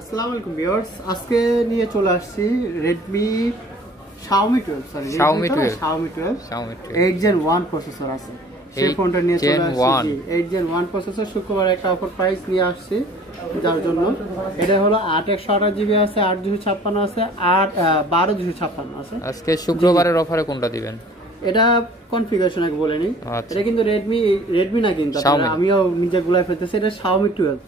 আসসালামু আলাইকুম ভিউয়ার্স, আজকে নিয়ে চলে আসছি Redmi Xiaomi 12 sorry Xiaomi 12 8 Gen 1 processor আছে সেই ফোনটা নিয়ে চলে আসছি 8 Gen 1 প্রসেসর শুক্রবার একটা অফার প্রাইস নিয়ে আসছি যার জন্য এটা হলো 8/128GB আছে 8/256 আছে 12/256 আছে। আজকে শুক্রবারের অফারে কোনটা দিবেন? এটা কনফিগারেশন আগে বলে নিই। এটা কিন্তু Redmi না, কিন্তু আমিও নিজে গুলাই ফেলতেছি। এটা Xiaomi 12,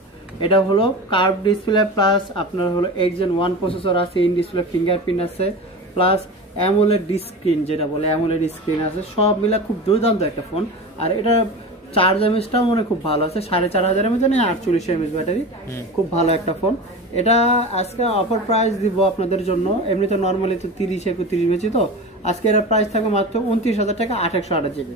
এটা হলো কার্ভ ডিসপ্লে প্লাস আপনার হলো 8 Gen 1 প্রসেসর আছে, ইন ডিসপ্লে ফিঙ্গারপ্রিন্ট আছে প্লাস অ্যামোলেড স্ক্রিন, যেটা বলে অ্যামোলেড স্ক্রিন আছে, সব মিলে খুব দুর্দান্ত একটা ফোন। আর এটা চার্জ এমএচটাও মনে খুব ভালো আছে, 4500 এমএচ নেই 4800 এমএচ ব্যাটারি, খুব ভালো একটা ফোন। এটা আজকে অফার প্রাইস দিব আপনাদের জন্য, এমনিতে নরমালি তো 30-31 বেচি, তো আজকে এর প্রাইস থাকবে মাত্র 29,000 টাকা 8/128GB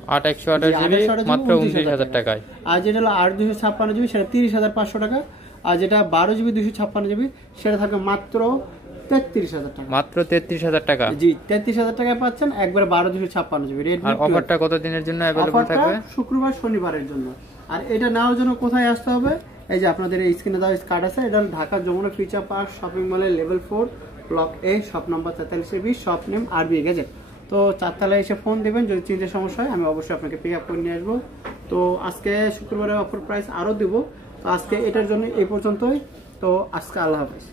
মাত্র 29,000 টাকায়। আর যেটা হলো 8/256GB সেটা 30,500 টাকা, আর যেটা 12GB 256GB সেটা থাকবে মাত্র 33,000 টাকা। মাত্র 33,000 টাকা? জি, 33,000 টাকায় পাচ্ছেন একবার 12/256GB। আর অফারটা কত দিনের জন্য अवेलेबल থাকবে? শুক্রবার শনিবারের জন্য। আর এটা নেওয়ার জন্য কোথায় আসতে হবে? এই যে আপনাদের এই স্ক্রিনে দেওয়া কার্ড আছে, এটা Dhaka Jamuna future park shopping মলের level 4 block A shop number 4320, shop name RB gadget. তো 4 তলায় এসে ফোন দিবেন, যদি চিনতে সমস্যা হয় আমি অবশ্যই আপনাকে পিক আপ করে নিয়ে আসবো। তো আজকে শুক্রবারের অফার প্রাইস আরও দিব। তো আজকে এটার জন্য এই পর্যন্তই। তো আজকে আল্লাহ হাফেজ।